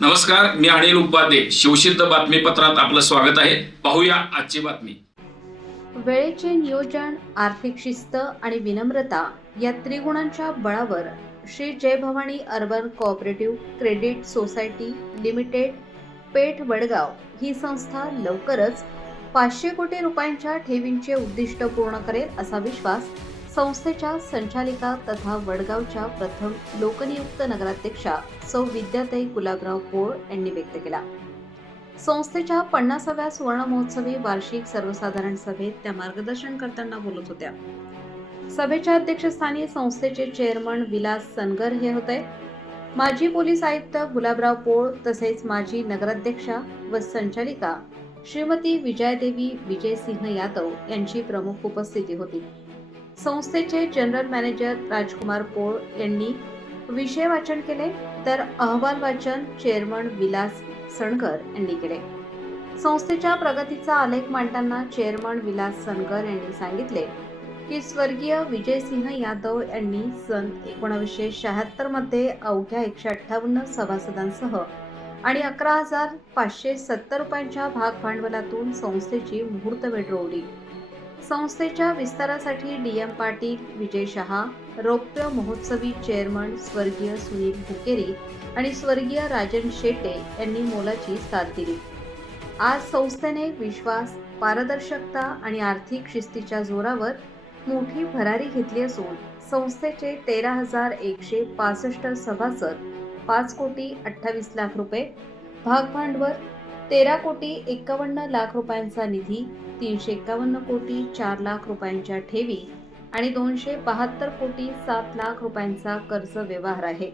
नमस्कार, मी अनिल उपाध्ये. शिवसिद्ध बातमीपत्रात आपलं स्वागत आहे. पाहूया आजची बातमी. वेळेचे नियोजन, आर्थिक शिस्त आणि विनम्रता या त्रिगुणांच्या बळावर Shri Jay Bhavani urban cooperative credit society limited Peth Vadgaon ही संस्था लवकरच 500 कोटी रुपयांच्या ठेवींचे उद्दिष्ट पूर्ण करेल असा विश्वास संस्थेच्या संचालिका तथा वडगावच्या प्रथम लोकनियुक्त नगराध्यक्षा सौ विद्याताई गुलाबराव पोळ यांनी व्यक्त केला. संस्थेच्या 50व्या सुवर्ण महोत्सवी वार्षिक सर्वसाधारण सभेत त्या मार्गदर्शन करताना बोलत होत्या. सभेच्या अध्यक्षस्थानी संस्थेचे चेअरमन विलास सनगर हे होते. माजी पोलीस आयुक्त गुलाबराव पोळ तसेच माजी नगराध्यक्षा व संचालिका श्रीमती विजयादेवी विजयसिंह यादव यांची प्रमुख उपस्थिती होती. संस्थेचे जनरल मॅनेजर राजकुमार पोळ यांनी विषय वाचन केले, तर अहवाल वाचन चेअरमन विलास सणकर यांनी केले. संस्थेच्या प्रगतीचा आलेख मांडताना चेअरमन विलास सणकर यांनी सांगितले की स्वर्गीय विजयसिंह यादव यांनी सन 1976 मध्ये अवघ्या 158 सभासदांसह आणि 11,570 रुपयांच्या भाग भांडवलातून संस्थेची मुहूर्तमेढ रोवली. संस्थेच्या विस्तारासाठी DM पाटील, विजय शहा, रौप्य महोत्सवी चेअरमन स्वर्गीय सुनील भुकेरी आणि स्वर्गीय राजन शेटे यांनी मोलाची साथ दिली. आज संस्थेने विश्वास, पारदर्शकता आणि आर्थिक शिस्तीच्या जोरावर मोठी भरारी घेतली असून संस्थेचे 13,165 सभासद, 5 कोटी 28 लाख रुपये भाग भांडवल, 13 कोटी 51 लाख रुपयांचा निधी, 351 कोटी 4 लाख रुपयांच्या ठेवी आणि 272 कोटी 7 लाख रुपयांचा कर्ज व्यवहार आहे.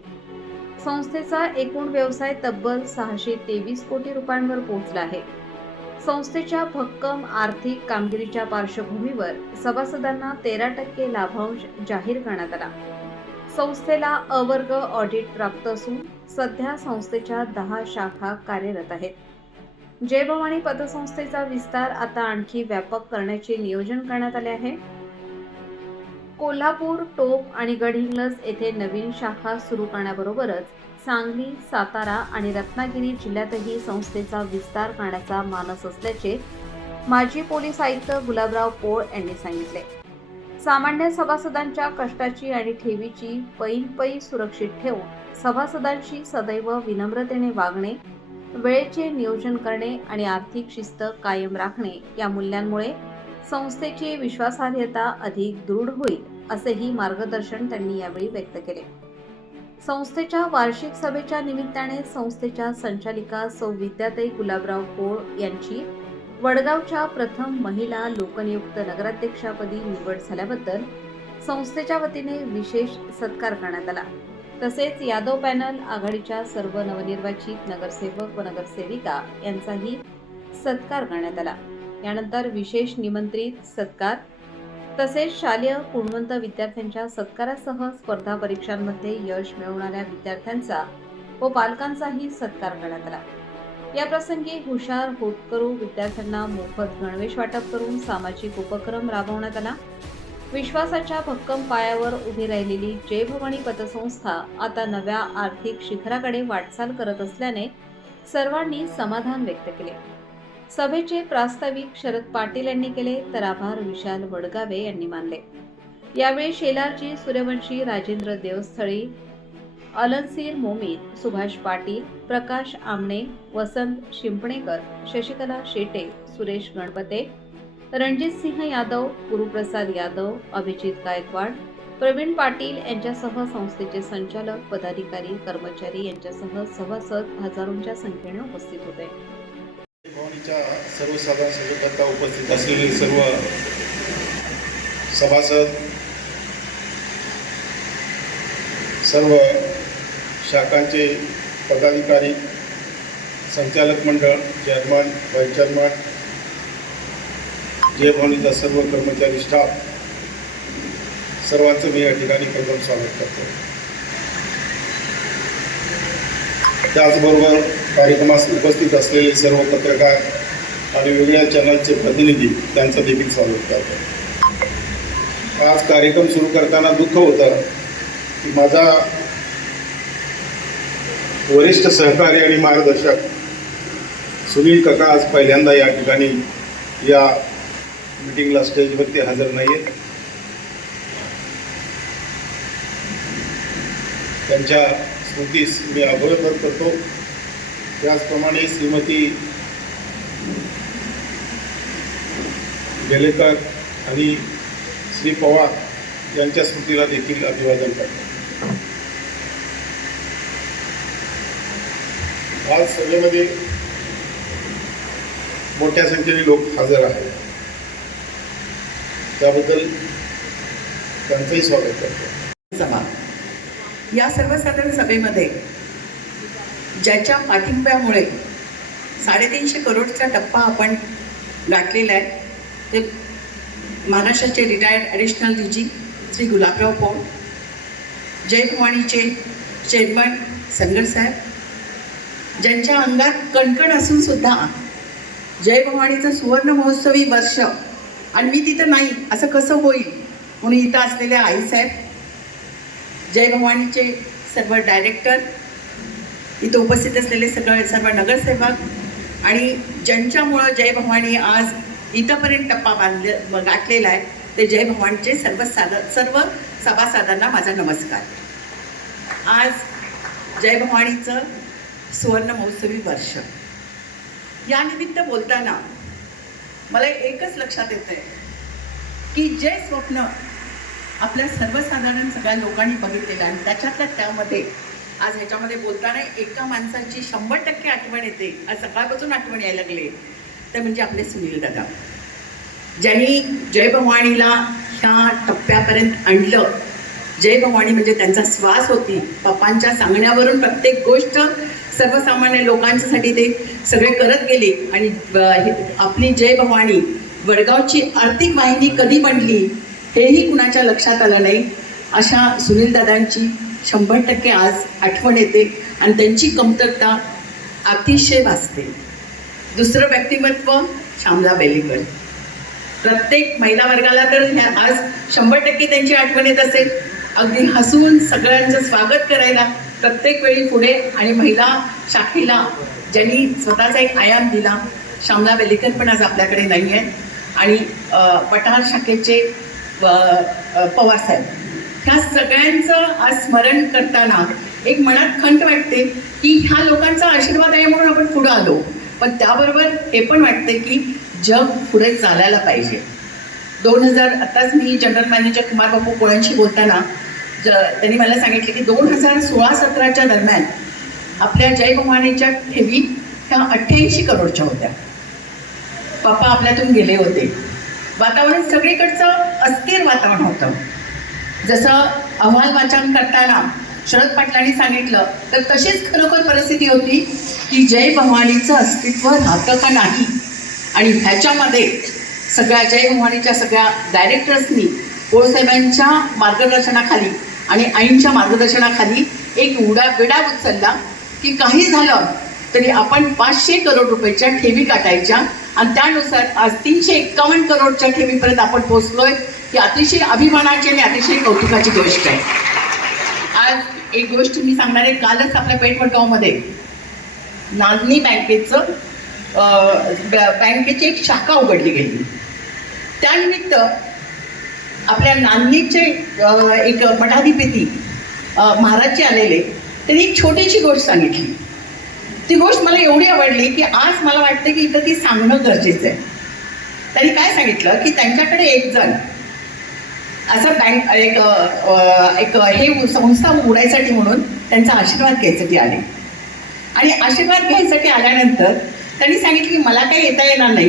संस्थेचा एकूण व्यवसाय तब्बल 623 कोटी रुपयांवर पोहोचला आहे. संस्थेच्या भक्कम आर्थिक कामगिरीच्या पार्श्वभूमीवर सभासदांना 13% लाभांश जाहीर करण्यात आला. संस्थेला अ वर्ग ऑडिट प्राप्त असून सध्या संस्थेच्या 10 शाखा कार्यरत आहेत. जय भवानी पतसंस्थेचा विस्तार आता आणखी व्यापक करण्याचे नियोजन करण्यात आले आहे. कोल्हापूर, टोक आणि गडहिंग्लज येथे नवीन शाखा सुरू करण्याबरोबरच सांगली, सातारा आणि रत्नागिरी जिल्ह्यातही संस्थेचा विस्तार करण्याचा मानस असल्याचे माजी पोलीस आयुक्त गुलाबराव पोळ यांनी सांगितले. सामान्य सभासदांच्या कष्टाची आणि ठेवीची पै सुरक्षित ठेवून सभासदांशी सदैव विनम्रतेने वागणे, वेळेचे नियोजन करणे आणि आर्थिक शिस्त कायम राखणे या मूल्यांमुळे संस्थेची विश्वासार्हता अधिक दृढ होईल असेही मार्गदर्शन त्यांनी यावेळी व्यक्त केले. संस्थेच्या वार्षिक सभेच्या निमित्ताने संस्थेच्या संचालिका सौ विद्याताई गुलाबराव पोळ यांची वडगावच्या प्रथम महिला लोकनियुक्त नगराध्यक्षापदी निवड झाल्याबद्दल संस्थेच्या वतीने विशेष सत्कार करण्यात आला. तसेच यादव पॅनल आघाडीच्या सर्व नवनिर्वाचित नगरसेवक व नगरसेविका यांचाही सत्कार करण्यात आला. यानंतर विशेष निमंत्रित सत्कार तसेच शालेय गुणवंत विद्यार्थ्यांच्या सत्कारासह स्पर्धा परीक्षांमध्ये यश मिळवणाऱ्या विद्यार्थ्यांचा व पालकांचाही सत्कार करण्यात आला. याप्रसंगी हुशार होतकरू विद्यार्थ्यांना मोफत गणवेश वाटप करून सामाजिक उपक्रम राबवण्यात आला. विश्वासाच्या भक्कम पायावर उभी राहिलेली जय भवानी पतसंस्था आता नव्या आर्थिक शिखराकडे वाटचाल करत असल्याने सर्वांनी समाधान व्यक्त केले. सभेचे प्रास्ताविक शरद पाटील यांनी केले, तर आभार विशाल वडगावे यांनी मानले. यावेळी शेलारजी सूर्यवंशी, राजेंद्र देवस्थळी, अलनसीर मोमीन, सुभाष पाटील, प्रकाश आमणे, वसंत शिंपणेकर, शशिकला शेटे, सुरेश गणपते, रणजित सिंह यादव, गुरुप्रसाद यादव, अभिजित गायकवाड, प्रवीण पाटील यांच्यासह संस्थेचे संचालक, पदाधिकारी, कर्मचारी यांच्यासह सभासद हजारोंच्या संख्येने उपस्थित होते. भवानीच्या सर्वसाधारण सभेत आता उपस्थित असलेले सर्व सभासद, सर्व शाखांचे पदाधिकारी, संचालक मंडळ, चेअरमन, व्हाईस चेअरमन, जय भवानीचा सर्व कर्मचारी, स्टाफ सर्वांचं मी या ठिकाणी प्रथम स्वागत करतो. त्याचबरोबर कार्यक्रमास उपस्थित असलेले सर्व पत्रकार आणि वेगळ्या चॅनलचे प्रतिनिधी त्यांचं देखील स्वागत करतो. आज कार्यक्रम सुरू करताना दुःख होतं की माझा वरिष्ठ सहकारी आणि मार्गदर्शक सुनील काका आज पहिल्यांदा या ठिकाणी या मीटिंगला स्टेजवरती हजर नाही आहेत. त्यांच्या स्मृतीस मी अभिवादन करतो. त्याचप्रमाणे श्रीमती बेलेकर आणि श्री पवार यांच्या स्मृतीला देखील अभिवादन करतो. आज सभेमध्ये मोठ्या संख्येने लोक हजर आहेत, त्याबद्दल त्यांचंही स्वागत करतो. सभा या सर्वसाधारण सभेमध्ये ज्याच्या पाठिंब्यामुळे 350 करोडचा टप्पा आपण गाठलेला आहे ते महाराष्ट्राचे retired additional DG Shri Gulabrao Paul, Jay भवानीचे चेअरमन संगर साहेब, ज्यांच्या अंगात कणकण असून सुद्धा जय भवानीचं सुवर्ण महोत्सवी वर्ष आणि मी तिथं नाही असं कसं होईल म्हणून इथं असलेल्या आईसाहेब, जय भवानीचे सर्व डायरेक्टर, इथं उपस्थित असलेले सर्व नगरसेवक आणि ज्यांच्यामुळं जय भवानी आज इथंपर्यंत टप्पा गाठलेला आहे ते जय भवानीचे सर्व सभासदांना माझा नमस्कार. आज जय भवानीचं सुवर्ण महोत्सवी वर्ष या निमित्त बोलताना मला एकच लक्षात येतं आहे की जे स्वप्न आपल्या सर्वसाधारण सगळ्या लोकांनी बघितलेलं आहे त्याच्यातल्या त्यामध्ये आज ह्याच्यामध्ये बोलताना एका माणसाची 100% आठवण येते. आज सकाळपासून आठवण यायला लागले ते म्हणजे आपले सुनील दादा, ज्यांनी जय भवानीला ह्या टप्प्यापर्यंत आणलं. जय भवानी म्हणजे त्यांचा श्वास होती. पप्पांच्या सांगण्यावरून प्रत्येक गोष्ट सर्वसामान्य लोकांच्यासाठी ते सगळे करत गेले आणि आपली जय भवानी वडगावची आर्थिक वाहिनी कधी बनली हेही कुणाच्या लक्षात आलं नाही. अशा सुनील दादांची 100% आज आठवण येते आणि त्यांची कमतरता अतिशय भासते. दुसरं व्यक्तिमत्व श्यामला बेलेकर. प्रत्येक महिला वर्गाला तर आज 100% त्यांची आठवण येत असेल. अगदी हसून सगळ्यांचं स्वागत करायला प्रत्येक वेळी पुढे आणि महिला शाखेला ज्यांनी स्वतःचा एक आयाम दिला. श्यामला बेलेकर पण आज आपल्याकडे नाही आहे आणि पठार शाखेचे पवार साहेब, ह्या सगळ्यांचं आज स्मरण करताना एक मनात खंत वाटते की ह्या लोकांचा आशीर्वाद आहे म्हणून आपण पुढं आलो, पण त्याबरोबर हे पण वाटते की जग पुढे चालायला पाहिजे. 2000 आत्ताच मी जनरल मॅनेजर कुमार बापू कोळ्यांशी बोलताना त्यांनी मला सांगितले की 2016-17च्या दरम्यान आपल्या जय भवानीच्या ठेवी ह्या 88 करोडच्या होत्या. पप्पा आपल्यातून गेले होते. वातावरण सगळीकडचं अस्थिर वातावरण होतं. जसं अहवाल वाचन करताना शरद पाटलांनी सांगितलं तर तशीच खरोखर परिस्थिती होती की जय भवानीचं अस्तित्व राहतं का नाही. आणि ह्याच्यामध्ये सगळ्या जय भवानीच्या सगळ्या डायरेक्टर्सनी पोळसाहेबांच्या मार्गदर्शनाखाली आणि आईंच्या मार्गदर्शनाखाली एक विडा उचलला की काही झालं तरी आपण 500 करोड रुपयाच्या ठेवी काटायच्या आणि त्यानुसार आज 351 करोडच्या ठेवीपर्यंत आपण पोहोचलोय. ही अतिशय अभिमानाची आणि अतिशय कौतुकाची गोष्ट आहे. आज एक गोष्ट मी सांगणार आहे. कालच आपल्या पेठ वडगावमध्ये नागनी बँकेची एक शाखा उघडली गेली. त्यानिमित्त आपल्या नांदणीचे एक मठाधिपती महाराजजी आलेले, त्यांनी एक छोटीशी गोष्ट सांगितली. ती गोष्ट मला एवढी आवडली की आज मला वाटतं की इथं ती सांगणं गरजेचं आहे. त्यांनी काय सांगितलं की त्यांच्याकडे एक जण असं एक हे संस्था उघडायसाठी म्हणून त्यांचा आशीर्वाद घ्यायसाठी आले आणि आशीर्वाद घ्यायसाठी आल्यानंतर त्यांनी सांगितलं की मला काही येता येणार नाही,